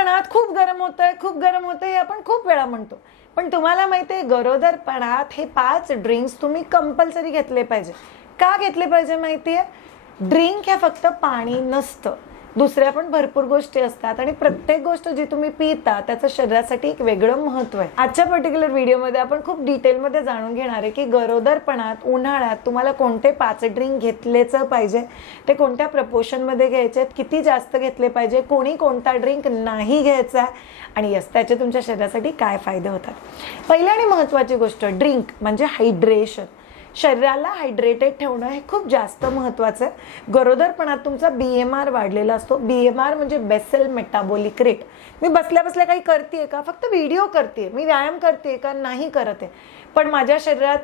गरोदरपणात खूप गरम होतंय खूप गरम होतंय हे आपण खूप वेळा म्हणतो. पण तुम्हाला माहिती आहे गरोदरपणात हे पाच ड्रिंक्स तुम्ही कंपल्सरी घेतले पाहिजे. का घेतले पाहिजे माहिती आहे? ड्रिंक हे फक्त पाणी नसतं. दुसऱ्या पण भरपूर गोष्टी असतात आणि प्रत्येक गोष्ट जी तुम्ही पिता त्याचं शरीरासाठी एक वेगळं महत्त्व आहे. आजच्या पर्टिक्युलर व्हिडिओमध्ये आपण खूप डिटेलमध्ये जाणून घेणार आहे की गरोदरपणात उन्हाळ्यात तुम्हाला कोणते पाच ड्रिंक घेतलेच पाहिजे? ते कोणत्या प्रपोशनमध्ये घ्यायचे? आहेत किती जास्त घेतले पाहिजे? कोणी कोणता ड्रिंक नाही घ्यायचा? आणि यस त्याचे तुमच्या शरीरासाठी काय फायदे होतात? पहिली आणि महत्त्वाची गोष्ट ड्रिंक म्हणजे हायड्रेशन शरीराला हायड्रेटेड ठेवणं हे खूप जास्त महत्त्वाचं आहे. गरोदरपणात तुमचा बी एम आर वाढलेला असतो. बी एम आर म्हणजे बेसेल मेटाबॉलिक रेट मी बसल्या बसल्या काही करते का? फक्त व्हिडिओ करते मी व्यायाम करते का? नाही करत आहे. पण माझ्या शरीरात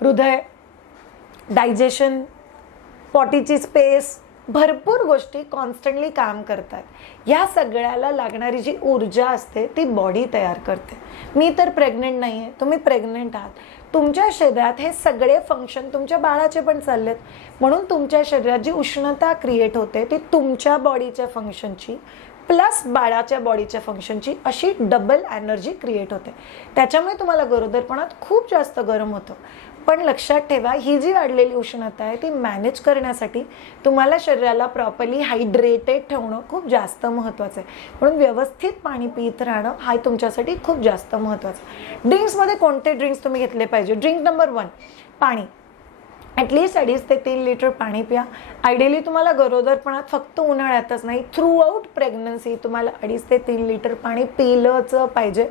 हृदय डायजेशन पॉटीची स्पेस भरपूर गोष्टी कॉन्स्टंटली काम करतात. या सगळ्याला लागणारी जी ऊर्जा असते ती बॉडी तयार करते. मी तर प्रेग्नेंट नाही आहे तुम्ही प्रेग्नेंट आहात. तुमच्या शरीरात हे सगळे फंक्शन तुमच्या बाळाचे पण चाललेत. म्हणून तुमच्या शरीरात जी उष्णता क्रिएट होते ती तुमच्या बॉडीच्या फंक्शनची प्लस बाळाच्या बॉडीच्या फंक्शनची अशी डबल एनर्जी क्रिएट होते. त्याच्यामुळे तुम्हाला गरोदरपणात खूप जास्त गरम होतं. पण लक्षात ठेवा ही जी वाढलेली उष्णता आहे ती मॅनेज करण्यासाठी तुम्हाला शरीराला प्रॉपरली हायड्रेटेड ठेवणं खूप जास्त महत्त्वाचं आहे. म्हणून व्यवस्थित पाणी पित राहणं हा तुमच्यासाठी खूप जास्त महत्त्वाचं आहे. ड्रिंक्समध्ये कोणते ड्रिंक्स तुम्ही घेतले पाहिजे? ड्रिंक नंबर वन पाणी. ॲटलिस्ट अडीच ते तीन लिटर पाणी प्या. आयडियली तुम्हाला गरोदरपणात फक्त उन्हाळ्यातच नाही थ्रूआउट प्रेग्नन्सी तुम्हाला अडीच ते तीन लिटर पाणी पिलंच पाहिजे.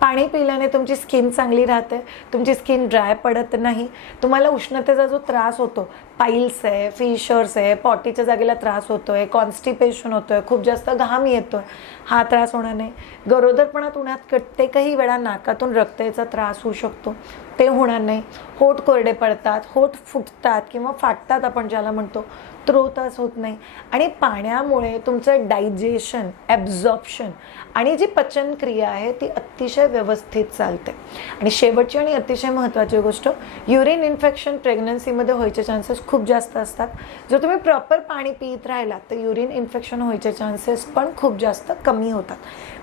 पाणी पिल्याने तुमची स्किन चांगली राहते तुमची स्किन ड्राय पडत नाही तुम्हाला उष्णतेचा जो त्रास होतो पाईल्स आहे फिशर्स आहे पॉटीच्या जागेला त्रास होतो आहे कॉन्स्टिपेशन होतो आहे खूप जास्त घाम येतो आहे हा त्रास होणार नाही. गरोदरपणात उन्हात प्रत्येकही वेळा नाकातून रक्ताचा त्रास होऊ शकतो. ते होणार नाही. होठ कोरडे पडतात होठ फुटतात किंवा फाटतात आपण ज्याला म्हणतो त्रोतास होत नाही. आणि पाण्यामुळे तुमचं डायजेशन ॲब्झॉर्प्शन आणि जी पचनक्रिया आहे ती अतिशय व्यवस्थित चालते. आणि शेवटची आणि अतिशय महत्त्वाची गोष्ट युरिन इन्फेक्शन प्रेग्नन्सीमध्ये व्हायचे चान्सेस खूप जास्त असतात. जर तुम्ही प्रॉपर पाणी पित राहिलात तर युरिन इन्फेक्शन व्हायचे चान्सेस पण खूप जास्त कमी होतात.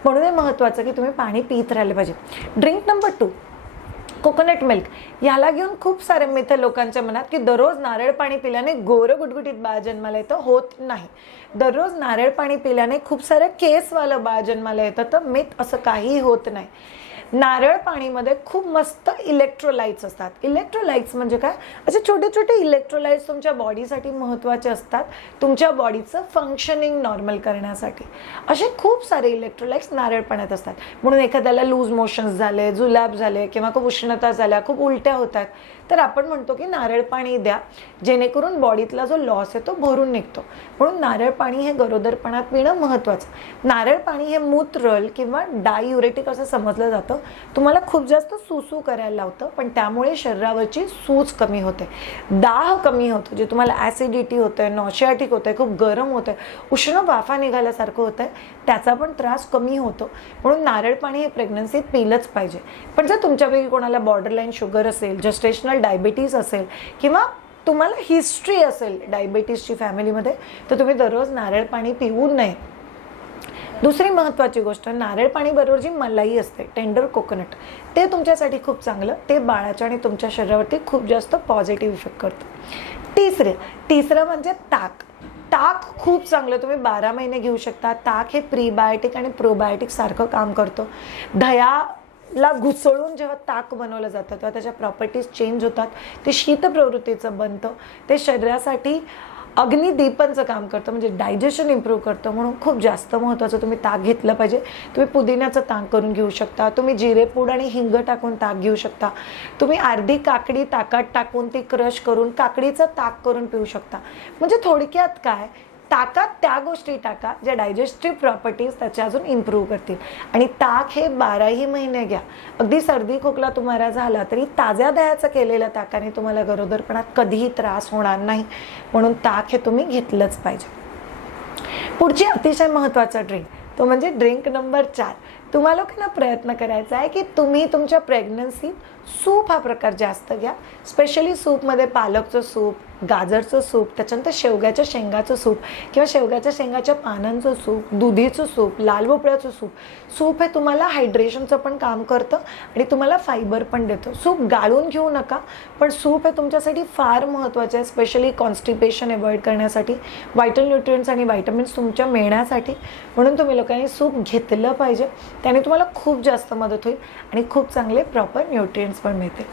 म्हणून हे महत्त्वाचं की तुम्ही पाणी पित राहिले पाहिजे. Drink number two coconut milk याला घेऊन खूप सारे मिथ लोकांच्या मनात की दररोज नारळ पाणी पिल्याने गोरं गुटगुटीत बाळ जन्माला येतं होत नाही. दररोज नारळ पाणी पिल्याने खूप सारं केसवालं बाळ जन्माला येतं तर मिथ असं काहीही होत नाही. नारळ पाणीमध्ये खूप मस्त इलेक्ट्रोलाइट्स असतात. इलेक्ट्रोलाइट्स म्हणजे काय? असे छोटे छोटे इलेक्ट्रोलाइट्स तुमच्या बॉडीसाठी महत्त्वाचे असतात. तुमच्या बॉडीचं फंक्शनिंग नॉर्मल करण्यासाठी. असे खूप सारे इलेक्ट्रोलाइट्स नारळ पाण्यात असतात. म्हणून एखाद्याला लूज मोशन्स झाले जुलाब झाले किंवा खूप उष्णता झाल्या खूप उलट्या होतात. तर आपण म्हणतो की नारळ पाणी द्या जेणेकरून बॉडीतला जो लॉस आहे तो भरून निघतो. म्हणून नारळ पाणी हे गरोदरपणात पिणं महत्त्वाचं नारळ पाणी हे मूत्रल किंवा डायुरेटिक असं समजलं जातं. तुम्हाला खूप जास्त सुसू करायला लावतं पण त्यामुळे शरीरावरची सूज कमी होते. दाह कमी होतो जे तुम्हाला ॲसिडिटी होतं आहे नॉशियाटिक होतं आहे खूप गरम होतं आहे उष्ण वाफा निघाल्यासारखं होतं आहे त्याचा पण त्रास कमी होतो. म्हणून नारळ पाणी हे प्रेग्नन्सीत पिलंच पाहिजे. पण जर तुमच्यापैकी कोणाला बॉर्डरलाईन शुगर असेल जस्टेशनल डायबिटीज असेल किंवा तुम्हाला हिस्ट्री असेल डायबिटीजची फॅमिलीमध्ये तर तुम्ही दररोज नारळ पाणी पिऊ नये. दुसरी महत्त्वाची गोष्ट नारळ पाणी बरोबर जी मलाई असते टेंडर कोकोनट ते तुमच्यासाठी खूप चांगलं. ते बाळाच्या आणि तुमच्या शरीरावरती खूप जास्त पॉझिटिव्ह इफेक्ट करतं. तिसरे तिसरं म्हणजे ताक. ताक खूप चांगलं. तुम्ही बारा महिने घेऊ शकता. ताक हे प्रीबायोटिक आणि प्रोबायोटिक सारखं काम करतं. दह्याला घुसळून जेव्हा ताक बनवलं जातं तेव्हा त्याच्या प्रॉपर्टीज चेंज होतात. ते शीतप्रवृत्तीचं बनतं. ते शरीरासाठी अग्निदीपनचं काम करतं म्हणजे डायजेशन इम्प्रूव्ह करतं म्हणून खूप जास्त महत्त्वाचं तुम्ही ताक घेतलं पाहिजे. तुम्ही पुदिन्याचं ताक करून घेऊ शकता तुम्ही जिरेपूड आणि हिंग टाकून ताक घेऊ शकता. तुम्ही अर्धी काकडी ताकात टाकून ती क्रश करून काकडीचं ताक करून पिऊ शकता. म्हणजे थोडक्यात काय ताकात त्या गोष्टी टाका ज्या डायजेस्टिव्ह प्रॉपर्टीज त्याच्या अजून इम्प्रूव्ह करतील. आणि ताक हे बाराही महिने घ्या. अगदी सर्दी खोकला तुम्हाला झाला तरी ताज्या दह्याचं केलेल्या ताकाने तुम्हाला गरोदरपणात कधीही त्रास होणार नाही. म्हणून ताक हे तुम्ही घेतलंच पाहिजे. पुढची अतिशय महत्त्वाचा ड्रिंक तो म्हणजे ड्रिंक नंबर चार. तुम्हाला लोकांना प्रयत्न करायचा आहे की तुम्ही तुमच्या प्रेग्नन्सीत सूप हा प्रकार जास्त घ्या. स्पेशली सूपमध्ये पालकचं सूप गाजरचं सूप त्याच्यानंतर शेवग्याच्या शेंगाचं सूप किंवा शेवग्याच्या शेंगाच्या पानांचं सूप दुधीचं सूप लाल भोपळ्याचं सूप. सूप हे तुम्हाला हायड्रेशनचं पण काम करतं आणि तुम्हाला फायबर पण देतं. सूप गाळून घेऊ नका पण सूप हे तुमच्यासाठी फार महत्त्वाचं आहे स्पेशली कॉन्स्टिपेशन अवॉइड करण्यासाठी व्हायटल न्यूट्रियन्स आणि व्हायटमिन्स तुमच्या मिळण्यासाठी. म्हणून तुम्ही लोकांनी सूप घेतलं पाहिजे. त्याने तुम्हाला खूप जास्त मदत होईल आणि खूप चांगले प्रॉपर न्यूट्रियन्स पण मिळतील.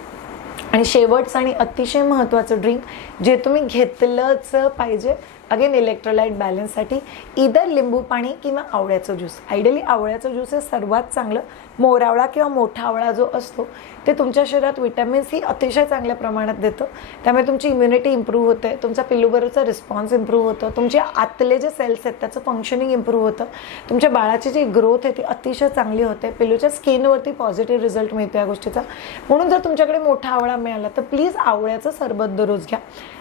आणि शेवटचं आणि अतिशय महत्त्वाचं ड्रिंक जे तुम्ही घेतलंच पाहिजे अगेन इलेक्ट्रोलाइट बॅलन्ससाठी इदर लिंबू पाणी किंवा आवळ्याचं ज्यूस आयडियली आवळ्याचं ज्यूस हे सर्वात चांगलं. मोरावळा किंवा मोठा आवळा जो असतो ते तुमच्या शरीरात विटॅमिन्स ही अतिशय चांगल्या प्रमाणात देतं. त्यामुळे तुमची इम्युनिटी इम्प्रूव्ह होते तुमचा पिल्लूबरोचा रिस्पॉन्स इम्प्रूव्ह होतं तुमचे आतले जे सेल्स आहेत त्याचं फंक्शनिंग इम्प्रूव्ह होतं. तुमच्या बाळाची जी ग्रोथ आहे ती अतिशय चांगली होते. पिल्लूच्या स्किनवरती पॉझिटिव्ह रिझल्ट मिळतो या गोष्टीचा. म्हणून जर तुमच्याकडे मोठा आवळा मिळाला तर प्लीज आवळ्याचं सरबत दररोज घ्या.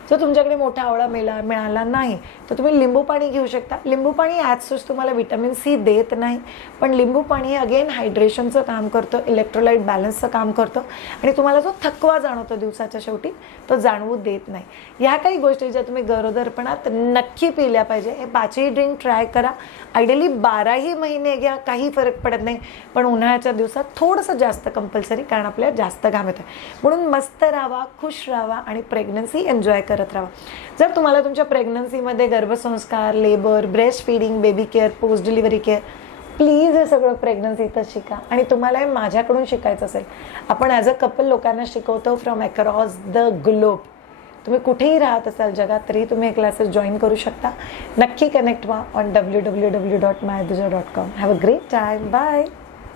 जर तुमच्याकडे मोठा आवळा मिळा मिळाला नाही तर तुम्ही लिंबू पाणी घेऊ शकता. लिंबू पाणी ॲज सुच तुम्हाला विटॅमिन सी देत नाही. पण लिंबू पाणी अगेन हायड्रेशनचं काम करतं इलेक्ट्रोलाइट बॅलन्सचं काम करतं. आणि तुम्हाला जो थकवा जाणवतो दिवसाच्या शेवटी तो जाणवू देत नाही. ह्या काही गोष्टी ज्या तुम्ही गरोदरपणात नक्की पिल्या पाहिजे हे पाचही ड्रिंक ट्राय करा. आयडियली बाराही महिने घ्या काही फरक पडत नाही. पण उन्हाळ्याच्या दिवसात थोडंसं जास्त कंपल्सरी कारण आपल्याला जास्त घाम येतं म्हणून मस्त राहावा खुश राहावा आणि प्रेग्नन्सी एन्जॉय करा. करत राहा. जर तुम्हाला तुमच्या प्रेग्नन्सीमध्ये गर्भसंस्कार labour breast feeding baby care post delivery care please हे सगळं प्रेग्नन्सीतच शिका. आणि तुम्हाला हे माझ्याकडून शिकायचं असेल. आपण ॲज अ कपल लोकांना शिकवतो फ्रॉम अक्रॉस द ग्लोब तुम्ही कुठेही राहत असाल जगात तरी तुम्ही हे क्लासेस जॉईन करू शकता. नक्की कनेक्ट व्हा on W W W dot my dot com have a great time bye